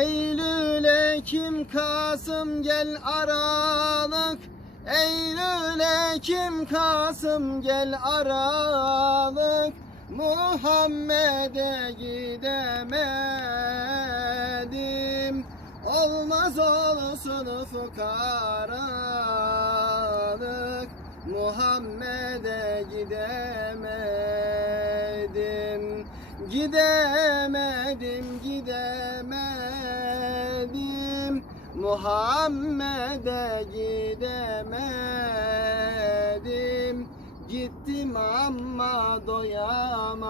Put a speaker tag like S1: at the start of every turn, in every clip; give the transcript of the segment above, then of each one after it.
S1: Eylül, Ekim, Kasım gel Aralık. Eylül, Ekim, Kasım gel Aralık. Muhammed'e gidemedim. Olmaz olsun fukaralık Muhammed'e gidemedim. Gidemedim, gidemedim Muhammed'e gidemedim. Gittim ama doyamadım.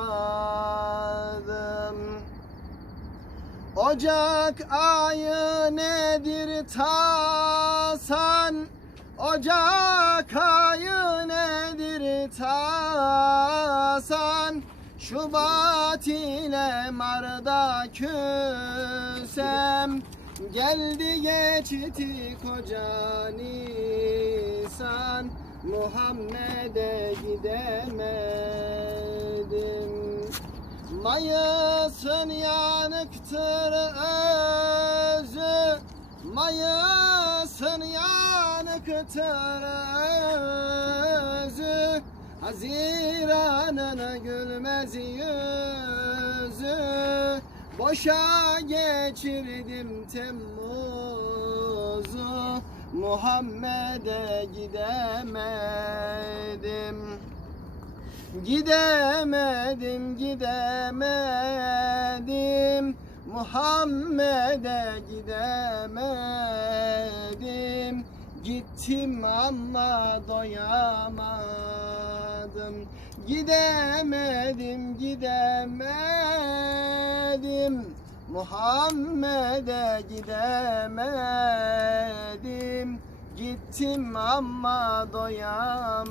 S1: Ocak ayı nedir tasan? Ocak ayı nedir tasan? Şubat ile Mart'ta küsem Geldi geçti koca Nisan Muhammed'e gidemedim. Mayısın yanıktır özü Mayısın yanıktır özü. Haziran'ın gülmez yüzü Boşa geçirdim Temmuz'u Muhammed'e gidemedim. Gidemedim, gidemedim. Muhammed'e gidemedim. Gittim ama doyamadım. Gidemedim, gidemedim Muhammed'e gidemedim. Gittim ama doyamadım.